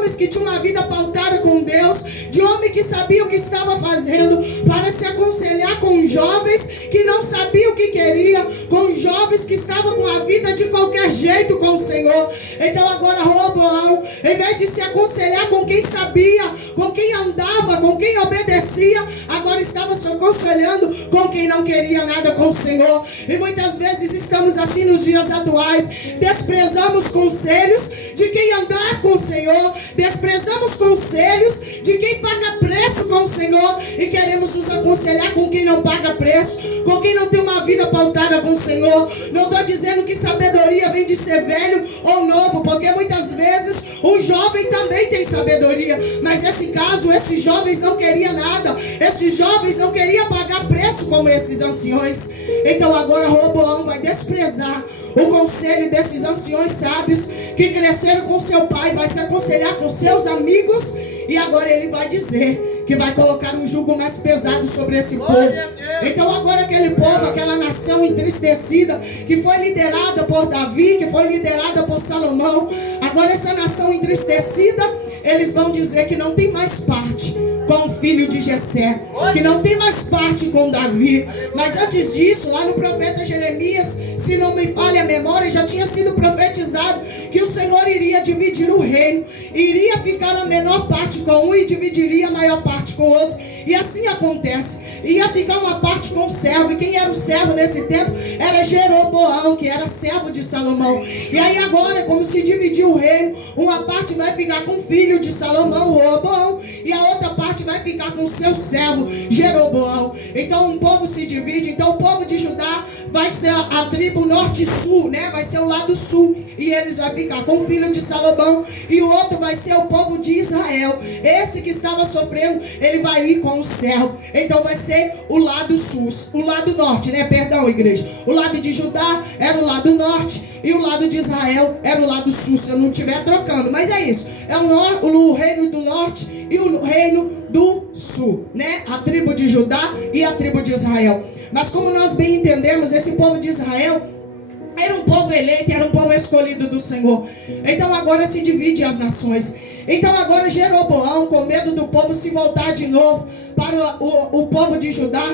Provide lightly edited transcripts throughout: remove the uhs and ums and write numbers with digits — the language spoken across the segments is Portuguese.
homens que tinham uma vida pautada com Deus, de homem que sabia o que estava fazendo, para se aconselhar com jovens que não sabiam o que queria, com jovens que estavam com a vida de qualquer jeito com o Senhor. Então agora Roboão, em vez de se aconselhar com quem sabia, com quem andava, com quem obedecia, agora estava se aconselhando com quem não queria nada com o Senhor. E muitas vezes estamos assim nos dias atuais, desprezamos conselhos de quem andar com o Senhor, desprezamos conselhos de quem paga preço com o Senhor e queremos nos aconselhar com quem não paga preço, com quem não tem uma vida pautada com o Senhor. Não estou dizendo que sabedoria vem de ser velho ou novo, porque muitas vezes um jovem também tem sabedoria, mas nesse caso, esses jovens não queriam nada, esses jovens não queriam pagar preço como esses anciões. Então agora Roboão vai desprezar o conselho desses anciões sábios que cresceram com seu pai, vai se aconselhar com seus amigos, e agora ele vai dizer que vai colocar um jugo mais pesado sobre esse povo. Então agora aquele povo, aquela nação entristecida, que foi liderada por Davi, que foi liderada por Salomão, agora essa nação entristecida, eles vão dizer que não tem mais parte com o filho de Jessé, que não tem mais parte com Davi. Mas antes disso, lá no profeta Jeremias, se não me falha a memória, já tinha sido profetizado que o Senhor iria dividir o reino, iria ficar a menor parte com um e dividiria a maior parte com o outro. E assim acontece, ia ficar uma parte com o servo. E quem era o servo nesse tempo? Era Jeroboão, que era servo de Salomão. E aí agora, como se dividiu o reino, uma parte vai ficar com o filho de Salomão, Roboão, e a outra parte vai ficar com o seu servo, Jeroboão. Então um povo se divide. Então o povo de Judá vai ser a tribo norte e sul, né? Vai ser o lado sul, e eles vão ficar com o filho de Salomão, e o outro vai ser o povo de Israel. Esse que estava sofrendo, ele vai ir com o servo. Então vai ser o lado sul, o lado norte, né? Perdão, igreja. O lado de Judá era o lado norte, e o lado de Israel era o lado sul, se eu não estiver trocando. Mas é isso, é o reino do norte e o reino do sul, né? A tribo de Judá e a tribo de Israel. Mas como nós bem entendemos, esse povo de Israel era um povo eleito, era um povo escolhido do Senhor. Então agora se divide as nações. Então agora Jeroboão, com medo do povo se voltar de novo para o povo de Judá,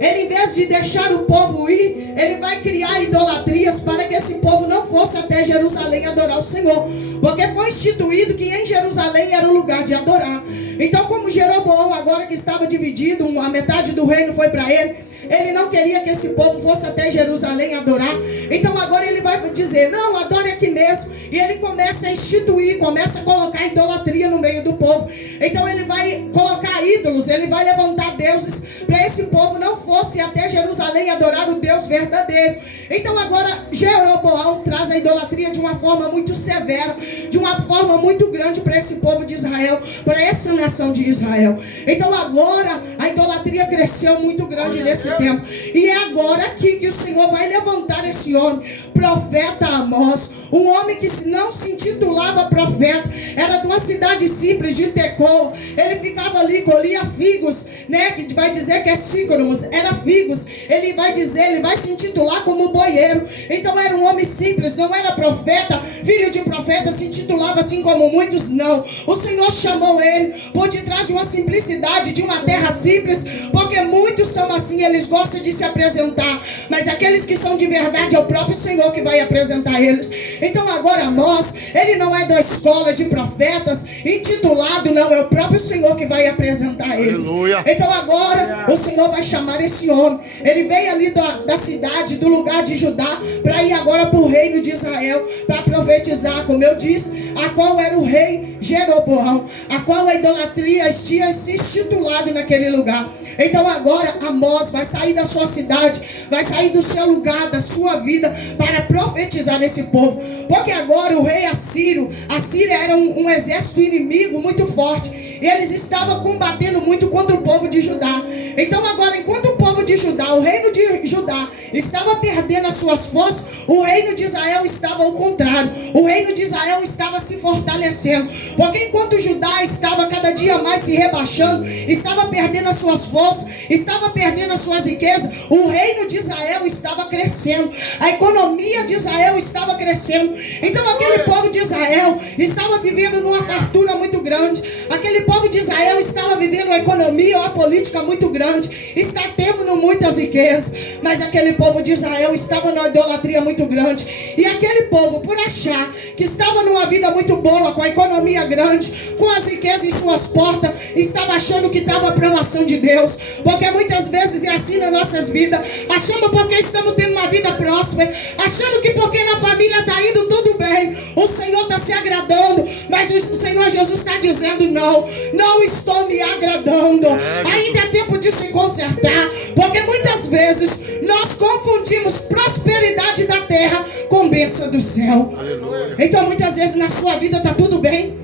ele, em vez de deixar o povo ir, ele vai criar idolatrias para que esse povo não fosse até Jerusalém adorar o Senhor, porque foi instituído que em Jerusalém era o lugar de adorar. Então, como Jeroboão agora que estava dividido, a metade do reino foi para ele não queria que esse povo fosse até Jerusalém adorar. Então agora ele vai dizer, não, adore aqui mesmo. E ele começa a instituir, começa a colocar idolatria no meio do povo. Então ele vai colocar ídolos, ele vai levantar deuses para esse povo não fosse até Jerusalém adorar o Deus verdadeiro. Então agora Jeroboão traz a idolatria de uma forma muito severa, de uma forma muito grande para esse povo de Israel, para essa nação de Israel. Então agora a idolatria cresceu muito grande nesse tempo. E é agora aqui que o Senhor vai levantar esse homem, profeta Amós, um homem que não se intitulava profeta, era de uma cidade simples de Tecoa. Ele ficava ali, colhia figos, né, que vai dizer que é sícromos, era figos. Ele vai dizer, ele vai se intitular como boieiro. Então era um homem simples, não era profeta, filho de profeta, se intitulava assim como muitos, não. O Senhor chamou ele por detrás de uma simplicidade, de uma terra simples, porque muitos são assim, eles gostam de se apresentar, mas aqueles que são de verdade é o próprio Senhor que vai apresentar eles. Então agora Amós, ele não é da escola de profetas intitulado, não, é o próprio Senhor que vai apresentar eles. Aleluia. Então agora o Senhor vai chamar esse homem. Ele veio ali da cidade, do lugar de Judá, para ir agora para o reino de Israel, para profetizar, como eu disse, a qual era o rei Jeroboão, a qual a idolatria tinha se instituído naquele lugar. Então agora Amós vai sair da sua cidade, vai sair do seu lugar, da sua vida, para profetizar nesse povo. Porque agora o rei Assírio, a Síria era um exército inimigo muito forte, e eles estavam combatendo muito contra o povo de Judá. Então agora, enquanto o povo de Judá, o reino de Judá, estava perdendo as suas forças, o reino de Israel estava ao contrário. O reino de Israel estava se fortalecendo. Porque enquanto Judá estava cada dia mais se rebaixando, estava perdendo as suas forças, estava perdendo as suas riquezas, o reino de Israel estava crescendo. A economia de Israel estava crescendo. Então aquele povo de Israel estava vivendo numa fartura muito grande. Aquele povo de Israel estava vivendo uma economia, uma política muito grande, está tendo muitas riquezas, mas aquele povo de Israel estava numa idolatria muito grande. E aquele povo, por achar que estava numa vida muito boa, com a economia grande, com as riquezas em suas portas, estava achando que estava a aprovação de Deus. Porque muitas vezes é assim nas nossas vidas. Achamos porque estamos tendo uma vida próspera, achando que porque na família está indo tudo bem, o Senhor está se agradando. Mas o Senhor Jesus está dizendo: não estou me agradando. Ainda é tempo de se consertar, porque muitas vezes nós confundimos prosperidade da terra com bênção do céu. Aleluia. Então muitas vezes na sua vida está tudo bem,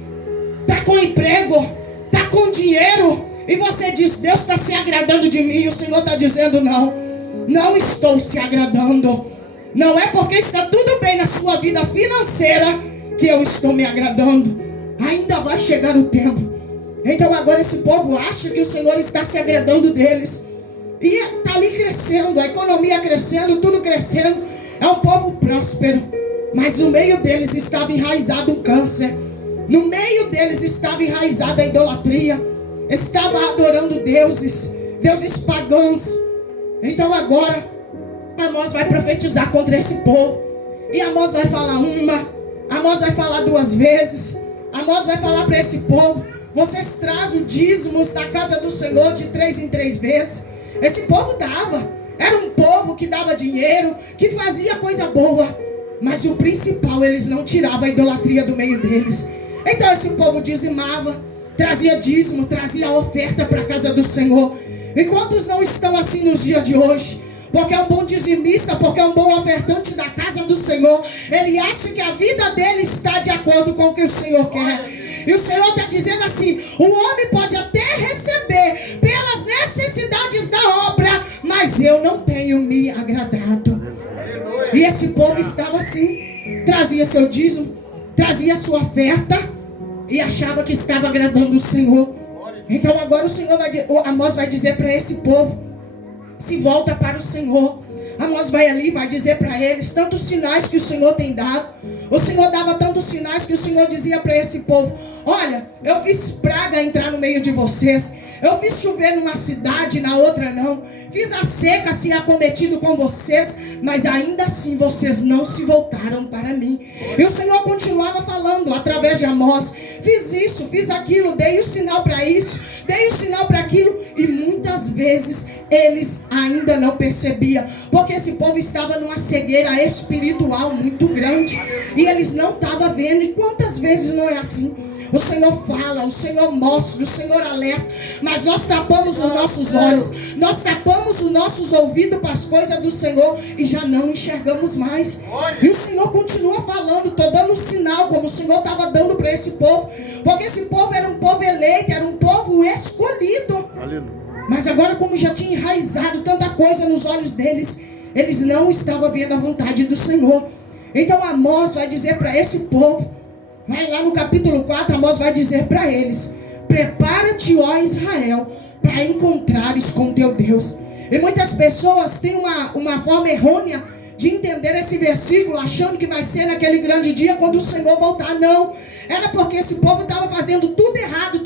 está com emprego, está com dinheiro, e você diz: Deus está se agradando de mim. E o Senhor está dizendo: não estou se agradando. Não é porque está tudo bem na sua vida financeira que eu estou me agradando. Ainda vai chegar o tempo. Então agora esse povo acha que o Senhor está se agradando deles. E está ali crescendo, a economia crescendo, tudo crescendo. É um povo próspero. Mas no meio deles estava enraizado um câncer. No meio deles estava enraizada a idolatria. Estava adorando deuses pagãos. Então agora Amós vai profetizar contra esse povo. E Amós vai falar uma, Amós vai falar 2 vezes. Amós vai falar para esse povo: vocês trazem o dízimo da casa do Senhor de 3 em 3 vezes. Esse povo dava. Era um povo que dava dinheiro, que fazia coisa boa. Mas o principal, eles não tiravam a idolatria do meio deles. Então esse povo dizimava, trazia dízimo, trazia oferta para a casa do Senhor. E quantos não estão assim nos dias de hoje? Porque é um bom dizimista, porque é um bom ofertante da casa do Senhor. Ele acha que a vida dele está de acordo com o que o Senhor quer. E o Senhor está dizendo assim: o homem pode até receber pelas necessidades da obra, mas eu não tenho me agradado. E esse povo estava assim, trazia seu dízimo, trazia sua oferta e achava que estava agradando o Senhor. Então agora Amós vai dizer para esse povo: se volta para o Senhor. Amós vai ali, vai dizer para eles tantos sinais que o Senhor tem dado. O Senhor dava tantos sinais que o Senhor dizia para esse povo: olha, eu fiz praga entrar no meio de vocês. Eu fiz chover numa cidade, na outra não. Fiz a seca se acometido com vocês, mas ainda assim vocês não se voltaram para mim. E o Senhor continuava falando através de Amós: fiz isso, fiz aquilo, dei o sinal para isso, dei o sinal para aquilo. E muitas vezes eles ainda não percebiam, porque esse povo estava numa cegueira espiritual muito grande, e eles não estavam vendo. E quantas vezes não é assim? O Senhor fala, o Senhor mostra, o Senhor alerta, mas nós tapamos os nossos olhos, nós tapamos os nossos ouvidos para as coisas do Senhor e já não enxergamos mais. E o Senhor continua falando: estou dando um sinal, como o Senhor estava dando para esse povo, porque esse povo era um povo eleito, era um povo escolhido. Aleluia. Mas agora, como já tinha enraizado tanta coisa nos olhos deles, eles não estavam vendo a vontade do Senhor. Então Amós vai dizer para esse povo, vai lá no capítulo 4, Amós vai dizer para eles: prepara-te, ó Israel, para encontrares com teu Deus. E muitas pessoas têm uma forma errônea de entender esse versículo, achando que vai ser naquele grande dia quando o Senhor voltar. Não, era porque esse povo estava fazendo tudo errado,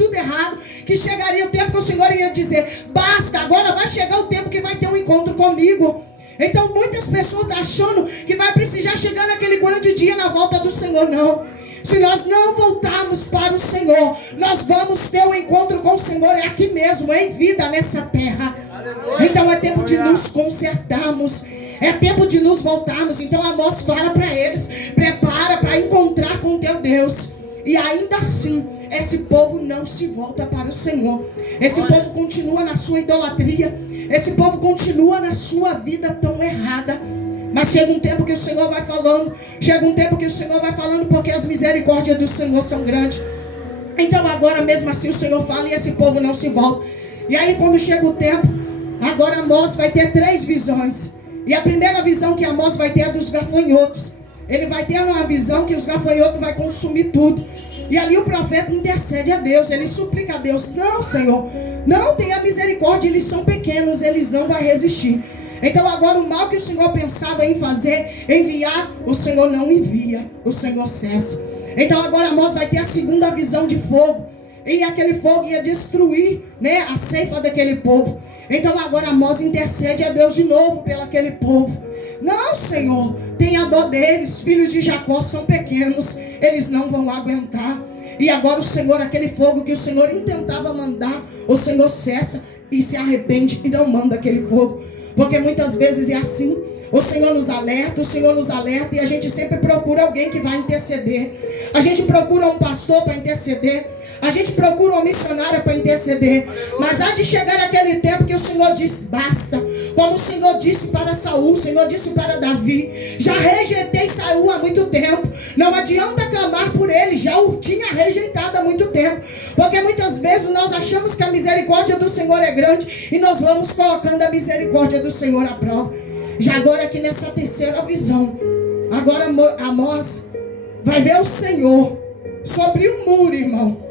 que chegaria o tempo que o Senhor ia dizer: basta, agora vai chegar o tempo que vai ter um encontro comigo. Então muitas pessoas estão achando que vai precisar chegar naquele grande dia na volta do Senhor. Não. Se nós não voltarmos para o Senhor, nós vamos ter um encontro com o Senhor aqui mesmo, em vida, nessa terra. Aleluia. Então é tempo de nos consertarmos, é tempo de nos voltarmos. Então Amós fala para eles: prepara para encontrar com teu Deus. E ainda assim, esse povo não se volta para o Senhor. Esse povo continua na sua idolatria. Esse povo continua na sua vida tão errada. Mas chega um tempo que o Senhor vai falando. Porque as misericórdias do Senhor são grandes. Então agora mesmo assim o Senhor fala e esse povo não se volta. E aí quando chega o tempo, agora Amós vai ter 3 visões. E a primeira visão que Amós vai ter é dos gafanhotos. Ele vai ter uma visão que os gafanhotos vai consumir tudo. E ali o profeta intercede a Deus. Ele suplica a Deus: não, Senhor, não tenha misericórdia, eles são pequenos, eles não vão resistir. Então agora o mal que o Senhor pensava em fazer, enviar, o Senhor não envia, o Senhor cessa. Então agora Amós vai ter a segunda visão de fogo. e aquele fogo ia destruir, né, a ceifa daquele povo. Então agora Amós intercede a Deus de novo pelo aquele povo. Não, Senhor, tenha dó deles, filhos de Jacó são pequenos, eles não vão aguentar. E agora o Senhor, aquele fogo que o Senhor intentava mandar, o Senhor cessa e se arrepende e não manda aquele fogo. Porque muitas vezes é assim. O Senhor nos alerta e a gente sempre procura alguém que vai interceder. A gente procura um pastor para interceder. A gente procura uma missionária para interceder. Mas há de chegar aquele tempo que o Senhor diz basta. Como o Senhor disse para Saul, o Senhor disse para Davi: já rejeitei Saul há muito tempo. Não adianta clamar por ele, já o tinha rejeitado há muito tempo. Porque muitas vezes nós achamos que a misericórdia do Senhor é grande e nós vamos colocando a misericórdia do Senhor à prova. Já agora aqui nessa terceira visão, agora Amós vai ver o Senhor sobre um muro, irmão.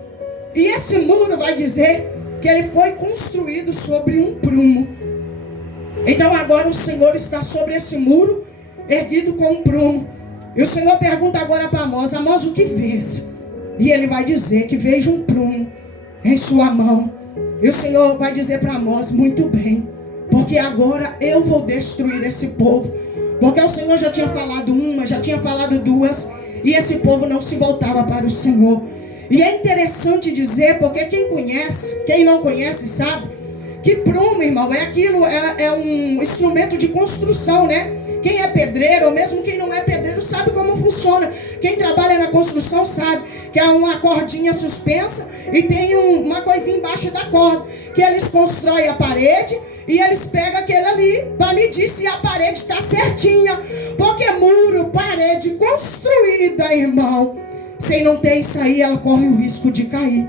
E esse muro vai dizer que ele foi construído sobre um prumo. Então agora o Senhor está sobre esse muro, erguido com um prumo. E o Senhor pergunta agora para Amós: Amós, o que vês? E ele vai dizer que vejo um prumo em sua mão. E o Senhor vai dizer para Amós: muito bem, porque agora eu vou destruir esse povo. Porque o Senhor já tinha falado uma, já tinha falado duas, e esse povo não se voltava para o Senhor. E é interessante dizer, porque quem conhece, quem não conhece sabe, que prumo, irmão, é aquilo, é um instrumento de construção, né? Quem é pedreiro, ou mesmo quem não é pedreiro, sabe como funciona. Quem trabalha na construção sabe que é uma cordinha suspensa e tem uma coisinha embaixo da corda, que eles constroem a parede e eles pegam aquele ali para medir se a parede está certinha. Porque muro, parede construída, irmão, se não tem isso aí, ela corre o risco de cair.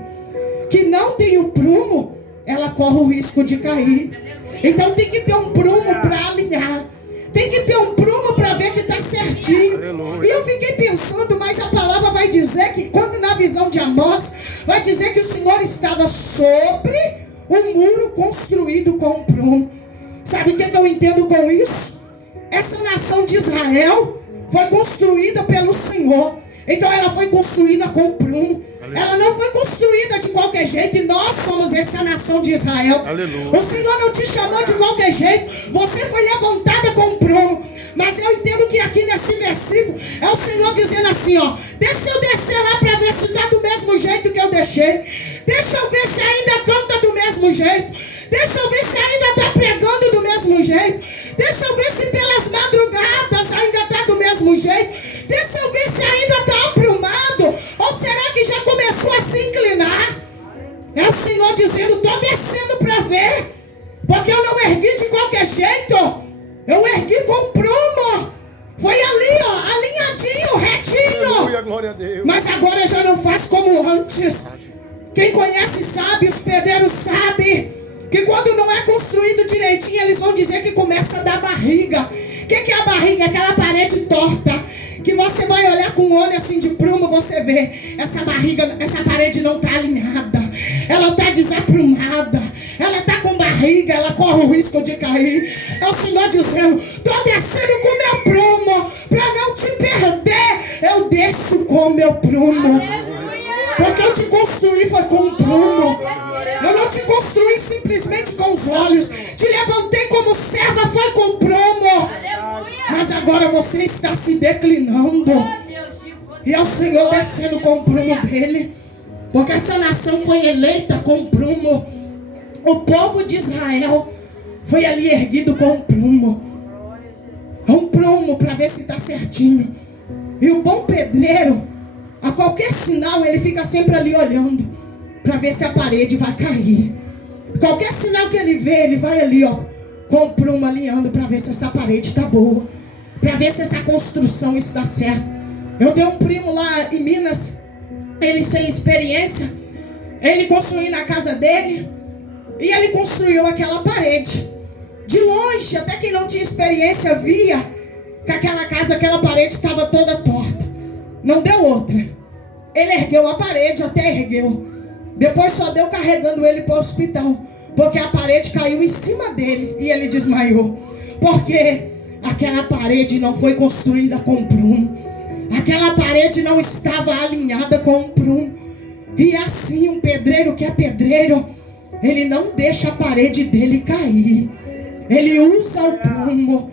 Que não tem o prumo, ela corre o risco de cair. Então tem que ter um prumo para alinhar. Tem que ter um prumo para ver que está certinho. E eu fiquei pensando, mas a palavra vai dizer que, quando na visão de Amós, vai dizer que o Senhor estava sobre um muro construído com um prumo. Sabe o que eu entendo com isso? Essa nação de Israel foi construída pelo Senhor. Então ela foi construída com prumo. Ela não foi construída de qualquer jeito. E nós somos essa nação de Israel. Aleluia. O Senhor não te chamou de qualquer jeito. Você foi levantada com prumo. Mas eu entendo que aqui nesse versículo é o Senhor dizendo assim, ó: deixa eu descer lá para ver se está do mesmo jeito que eu deixei. Deixa eu ver se ainda canta do mesmo jeito. Deixa eu ver se ainda está pregando do mesmo jeito. Deixa eu ver se pelas madrugadas ainda está do mesmo jeito. Deixa eu ver se ainda está aprumado. Ou será que já começou a se inclinar? É o Senhor dizendo: estou descendo para ver. Porque eu não ergui de qualquer jeito. Eu ergui com prumo. Foi ali, ó, alinhadinho, retinho. Aleluia, glória a Deus. Mas agora já não faz como antes. Quem conhece sabe, os pedreiros sabem que quando não é construído direitinho, eles vão dizer que começa a dar barriga. O que é a barriga? Aquela parede torta, que você vai olhar com um olho assim de prumo, você vê essa barriga, essa parede não está alinhada, ela está desaprumada, ela está com barriga, ela corre o risco de cair. É o Senhor dizendo: estou descendo com meu prumo, para não te perder, eu desço com meu prumo. Porque eu te construí foi com um prumo. Eu não te construí simplesmente com os olhos. Te levantei como serva, foi com prumo. Mas agora você está se declinando. E é o Senhor descendo com o prumo dele. Porque essa nação foi eleita com prumo. O povo de Israel foi ali erguido com um prumo. Um prumo para ver se está certinho. E o bom pedreiro, a qualquer sinal, ele fica sempre ali olhando para ver se a parede vai cair. Qualquer sinal que ele vê, ele vai ali, ó, com o prumo alinhando para ver se essa parede está boa, para ver se essa construção está certa. Eu tenho um primo lá em Minas, ele sem experiência, ele construiu na casa dele, e ele construiu aquela parede. De longe, até quem não tinha experiência via que aquela casa, aquela parede estava toda torta. Não deu outra. Ele ergueu a parede, até ergueu. Depois só deu carregando ele para o hospital, porque a parede caiu em cima dele e ele desmaiou. Porque aquela parede não foi construída com prumo. Aquela parede não estava alinhada com prumo. E é assim, um pedreiro que é pedreiro, ele não deixa a parede dele cair. Ele usa o prumo.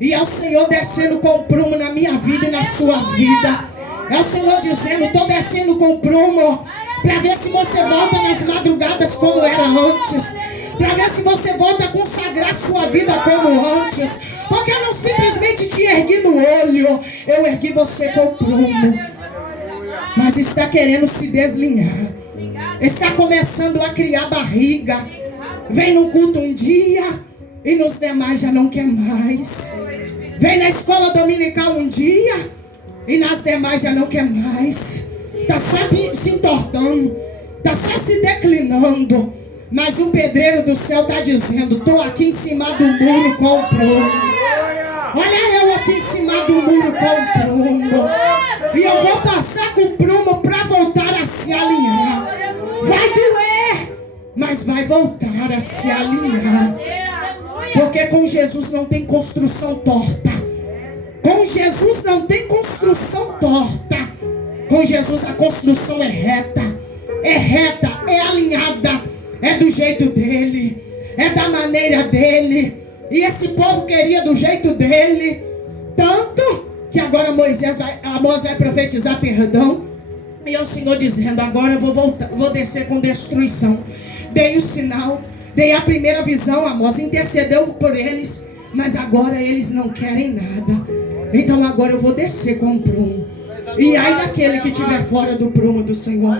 E é o Senhor descendo com o prumo na minha vida e na sua vida. É o Senhor dizendo: estou descendo com o prumo, para ver se você volta nas madrugadas como era antes, para ver se você volta a consagrar sua vida como antes. Porque eu não simplesmente te ergui no olho, eu ergui você com o prumo. Mas está querendo se deslinhar, está começando a criar barriga. Vem no culto um dia e nos demais já não quer mais. Vem na escola dominical um dia e nas demais já não quer mais. Está só se entortando, está só se declinando. Mas o pedreiro do céu está dizendo: estou aqui em cima do muro com o prumo. Olha eu aqui em cima do muro com o prumo. E eu vou passar com o prumo para voltar a se alinhar. Vai doer, mas vai voltar a se alinhar. Porque com Jesus não tem construção torta. Com Jesus não tem construção torta. Com Jesus a construção é reta, é alinhada, é do jeito dele, é da maneira dele. E esse povo queria do jeito dele, tanto que agora Amós vai profetizar perdão. E é o Senhor dizendo: agora eu vou descer com destruição. Dei o sinal, dei a primeira visão, Amós intercedeu por eles, mas agora eles não querem nada. Então agora eu vou descer com o prumo. E ai daquele que estiver fora do prumo do Senhor.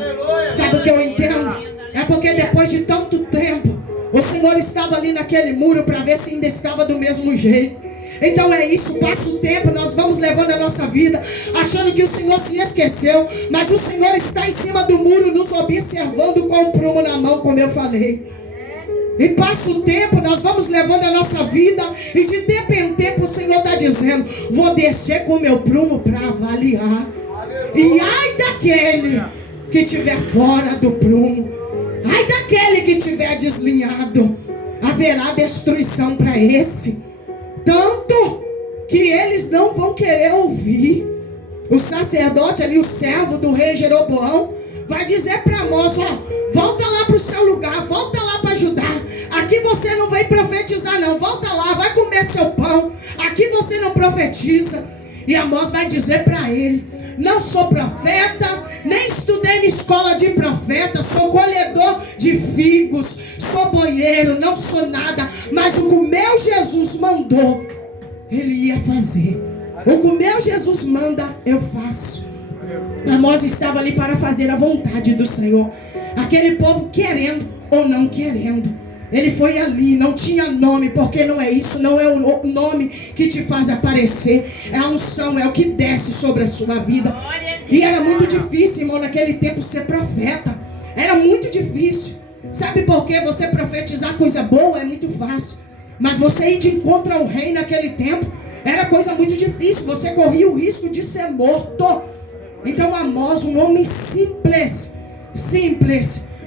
Sabe o que eu entendo? É porque depois de tanto tempo, o Senhor estava ali naquele muro para ver se ainda estava do mesmo jeito. Então é isso, passa o tempo, nós vamos levando a nossa vida, achando que o Senhor se esqueceu. Mas o Senhor está em cima do muro, nos observando com o prumo na mão, como eu falei. E passa o tempo, nós vamos levando a nossa vida, e de tempo em tempo o Senhor está dizendo: vou descer com o meu prumo para avaliar. E ai daquele que estiver fora do prumo, ai daquele que estiver deslinhado, haverá destruição para esse. Tanto que eles não vão querer ouvir. O sacerdote ali, o servo do rei Jeroboão, vai dizer para Amós: ó, volta lá para o seu lugar, volta lá para ajudar. Aqui você não vai profetizar não, volta lá, vai comer seu pão. Aqui você não profetiza. E Amós vai dizer para ele: não sou profeta, nem estudei na escola de profeta, sou colhedor de figos, sou boieiro, não sou nada. Mas o que o meu Jesus mandou, ele ia fazer. O que o meu Jesus manda, eu faço. Amós estava ali para fazer a vontade do Senhor. Aquele povo querendo ou não querendo. Ele foi ali, não tinha nome, porque não é isso, não é o nome que te faz aparecer, é a unção, é o que desce sobre a sua vida. E era muito difícil, irmão, naquele tempo ser profeta. Era muito difícil. Sabe por quê? Você profetizar coisa boa é muito fácil, mas você ir de encontro ao rei naquele tempo era coisa muito difícil. Você corria o risco de ser morto. Então Amós, um homem simples,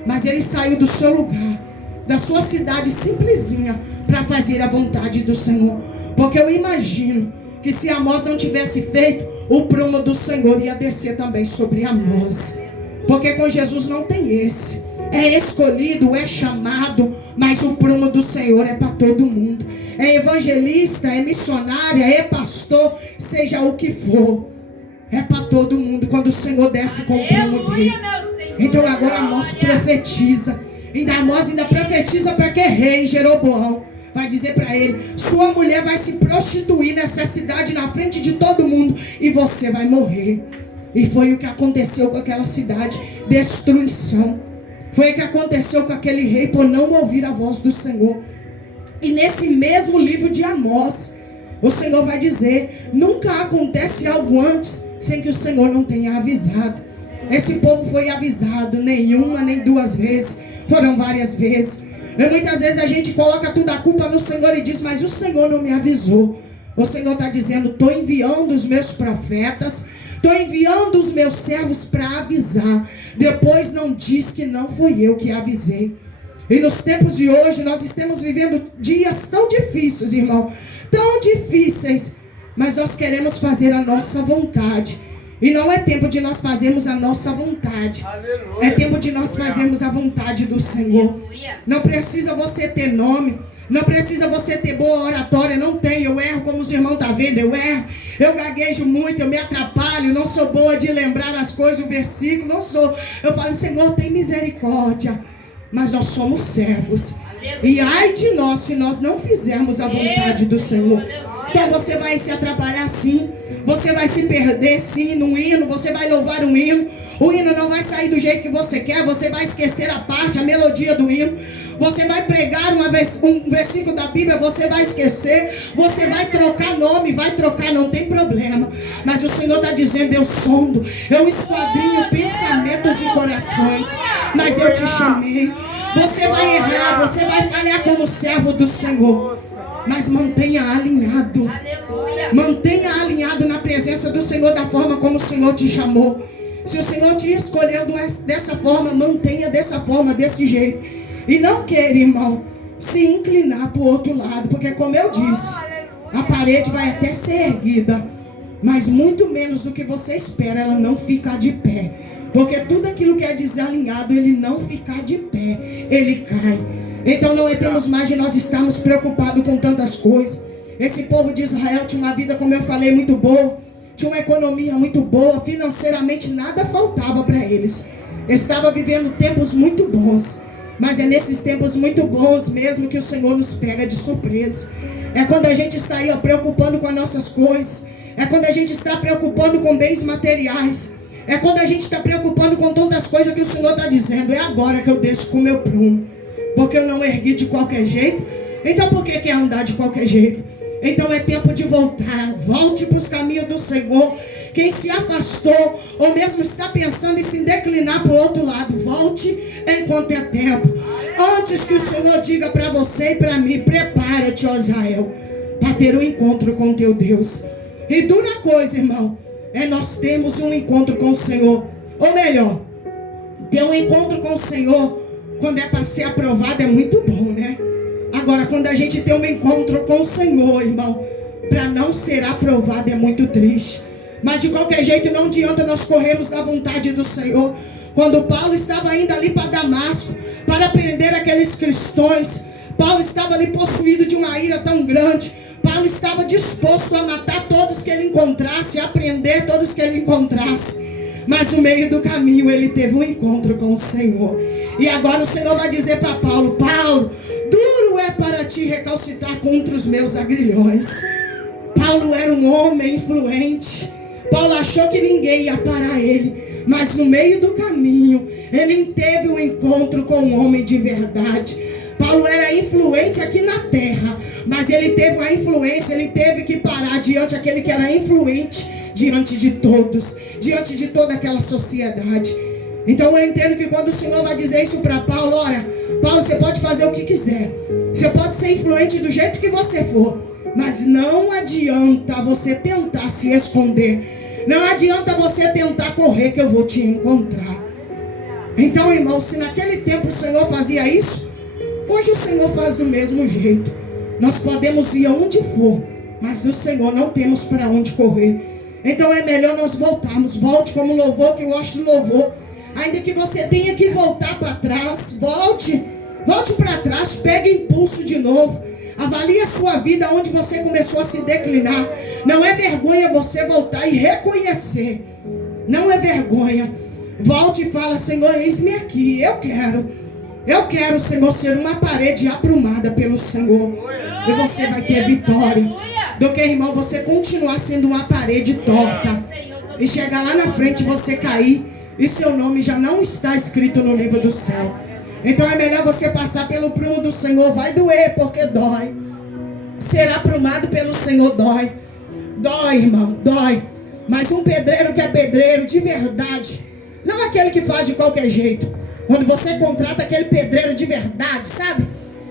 mas ele saiu do seu lugar, da sua cidade simplesinha, para fazer a vontade do Senhor. Porque eu imagino que se Amós não tivesse feito, o prumo do Senhor ia descer também sobre Amós. Porque com Jesus não tem esse. É escolhido, é chamado, mas o prumo do Senhor é para todo mundo. É evangelista, é missionária, é pastor, seja o que for, é para todo mundo quando o Senhor desce com o prumo dele. Então agora Amós profetiza. Amós ainda profetiza para que rei Jeroboão. Vai dizer para ele: sua mulher vai se prostituir nessa cidade na frente de todo mundo e você vai morrer. E foi o que aconteceu com aquela cidade, destruição. Foi o que aconteceu com aquele rei por não ouvir a voz do Senhor. E nesse mesmo livro de Amós, o Senhor vai dizer: nunca acontece algo antes sem que o Senhor não tenha avisado. Esse povo foi avisado, nenhuma nem duas vezes, foram várias vezes. E muitas vezes a gente coloca toda a culpa no Senhor e diz: mas o Senhor não me avisou. O Senhor está dizendo: estou enviando os meus profetas, estou enviando os meus servos para avisar. Depois não diz que não fui eu que avisei. E nos tempos de hoje nós estamos vivendo dias tão difíceis, irmão, tão difíceis, mas nós queremos fazer a nossa vontade. E não é tempo de nós fazermos a nossa vontade. É tempo de nós fazermos a vontade do Senhor. Não precisa você ter nome. Não precisa você ter boa oratória. Não tem. Eu erro como os irmãos estão vendo. Eu erro. Eu gaguejo muito. Eu me atrapalho. Não sou boa de lembrar as coisas. O versículo. Não sou. Eu falo, Senhor, tem misericórdia. Mas nós somos servos. E ai de nós se nós não fizermos a vontade do Senhor. Então você vai se atrapalhar sim. Você vai se perder sim no hino. Você vai louvar um hino. O hino não vai sair do jeito que você quer. Você vai esquecer a parte, a melodia do hino. Você vai pregar um versículo da Bíblia. Você vai esquecer. Você vai trocar nome. Vai trocar, não tem problema. Mas o Senhor está dizendo, eu sondo. Eu esquadrinho pensamentos e corações. Mas eu te chamei. Você vai errar. Você vai falhar como servo do Senhor. Mas mantenha alinhado. Mantenha alinhado na presença do Senhor da forma como o Senhor te chamou. Se o Senhor te escolheu dessa forma, mantenha dessa forma, desse jeito. E não queira, irmão, se inclinar para o outro lado. Porque como eu disse, a parede vai até ser erguida, mas muito menos do que você espera, ela não fica de pé. Porque tudo aquilo que é desalinhado, ele não fica de pé, ele cai. Então não é temos mais de nós estarmos preocupados com tantas coisas. Esse povo de Israel tinha uma vida, como eu falei, muito boa. Tinha uma economia muito boa. Financeiramente nada faltava para eles. Estava vivendo tempos muito bons. Mas é nesses tempos muito bons mesmo que o Senhor nos pega de surpresa. É quando a gente está aí preocupando com as nossas coisas. É quando a gente está preocupando com bens materiais. É quando a gente está preocupando com tantas coisas que o Senhor está dizendo. É agora que eu desço com o meu prumo. Porque eu não ergui de qualquer jeito. Então por que quer andar de qualquer jeito? Então é tempo de voltar. Volte para os caminhos do Senhor. Quem se afastou ou mesmo está pensando em se declinar para o outro lado, volte enquanto é tempo. Antes que o Senhor diga para você e para mim, prepara-te, ó Israel, para ter um encontro com teu Deus. E dura coisa, irmão, é nós termos um encontro com o Senhor. Ou melhor, ter um encontro com o Senhor quando é para ser aprovado é muito bom, né? Agora, quando a gente tem um encontro com o Senhor, irmão, para não ser aprovado é muito triste. Mas de qualquer jeito não adianta nós corrermos da vontade do Senhor. Quando Paulo estava indo ali para Damasco, para prender aqueles cristãos, Paulo estava ali possuído de uma ira tão grande. Paulo estava disposto a matar todos que ele encontrasse, a prender todos que ele encontrasse. Mas no meio do caminho ele teve um encontro com o Senhor. E agora o Senhor vai dizer para Paulo, Paulo, duro é para ti recalcitrar contra os meus agrilhões. Paulo era um homem influente. Paulo achou que ninguém ia parar ele. Mas no meio do caminho, ele teve um encontro com um homem de verdade. Paulo era influente aqui na terra, mas ele teve uma influência, ele teve que parar diante daquele que era influente, diante de todos, diante de toda aquela sociedade. Então eu entendo que quando o Senhor vai dizer isso para Paulo, olha, Paulo, você pode fazer o que quiser, você pode ser influente do jeito que você for, mas não adianta você tentar se esconder, não adianta você tentar correr que eu vou te encontrar. Então, irmão, se naquele tempo o Senhor fazia isso, hoje o Senhor faz do mesmo jeito. Nós podemos ir aonde for, mas do Senhor não temos para onde correr. Então é melhor nós voltarmos. Volte como louvor, que eu gosto de louvor. Ainda que você tenha que voltar para trás, volte para trás, pegue impulso de novo. Avalie a sua vida onde você começou a se declinar. Não é vergonha você voltar e reconhecer. Não é vergonha. Volte e fala, Senhor, eis-me aqui. Eu quero, Senhor, ser uma parede aprumada pelo Senhor. E você vai ter vitória. Do que, irmão, você continuar sendo uma parede torta. E chegar lá na frente você cair. E seu nome já não está escrito no livro do céu. Então é melhor você passar pelo prumo do Senhor. Vai doer porque dói. Ser aprumado pelo Senhor dói. Dói, irmão, dói. Mas um pedreiro que é pedreiro de verdade, não aquele que faz de qualquer jeito. Quando você contrata aquele pedreiro de verdade, sabe?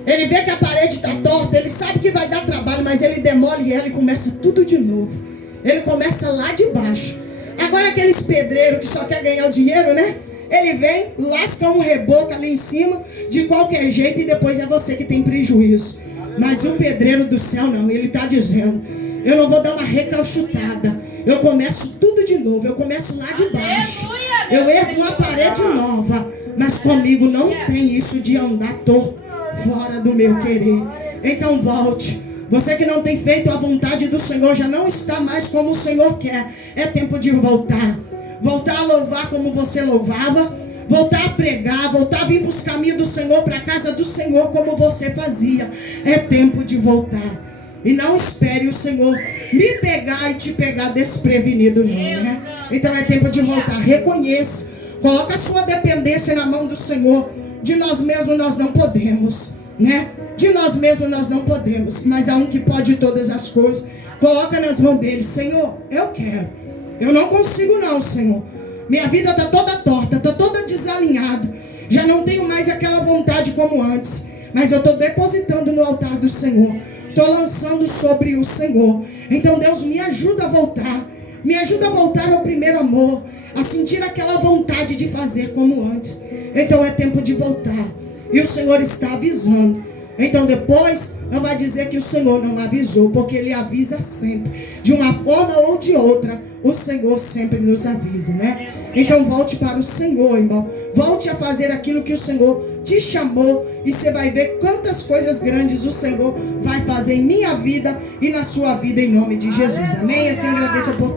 Ele vê que a parede está torta, ele sabe que vai dar trabalho, mas ele demole ela e começa tudo de novo. Ele começa lá de baixo. Agora aqueles pedreiros que só quer ganhar o dinheiro, né? Ele vem, lasca um reboco ali em cima, de qualquer jeito, e depois é você que tem prejuízo. Mas o pedreiro do céu não, ele está dizendo, eu não vou dar uma recalchutada, eu começo tudo de novo, eu começo lá de baixo, eu ergo uma parede nova, mas comigo não tem isso de andar torto fora do meu querer. Então volte. Você que não tem feito a vontade do Senhor, já não está mais como o Senhor quer. É tempo de voltar. Voltar a louvar como você louvava. Voltar a pregar. Voltar a vir para os caminhos do Senhor, para a casa do Senhor, como você fazia. É tempo de voltar. E não espere o Senhor me pegar e te pegar desprevenido, não, né? Então é tempo de voltar. Reconheça. Coloca a sua dependência na mão do Senhor. De nós mesmos nós não podemos, né? De nós mesmos nós não podemos, mas há um que pode todas as coisas. Coloca nas mãos dele. Senhor, eu quero. Eu não consigo não, Senhor. Minha vida está toda torta, está toda desalinhada. Já não tenho mais aquela vontade como antes. Mas eu estou depositando no altar do Senhor. Estou lançando sobre o Senhor. Então Deus me ajuda a voltar. Me ajuda a voltar ao primeiro amor. A sentir aquela vontade de fazer como antes. Então é tempo de voltar. E o Senhor está avisando. Então depois não vai dizer que o Senhor não avisou, porque Ele avisa sempre. De uma forma ou de outra, o Senhor sempre nos avisa, né? Então volte para o Senhor, irmão. Volte a fazer aquilo que o Senhor te chamou. E você vai ver quantas coisas grandes o Senhor vai fazer em minha vida e na sua vida, em nome de Jesus. Amém? Assim agradeço a oportunidade.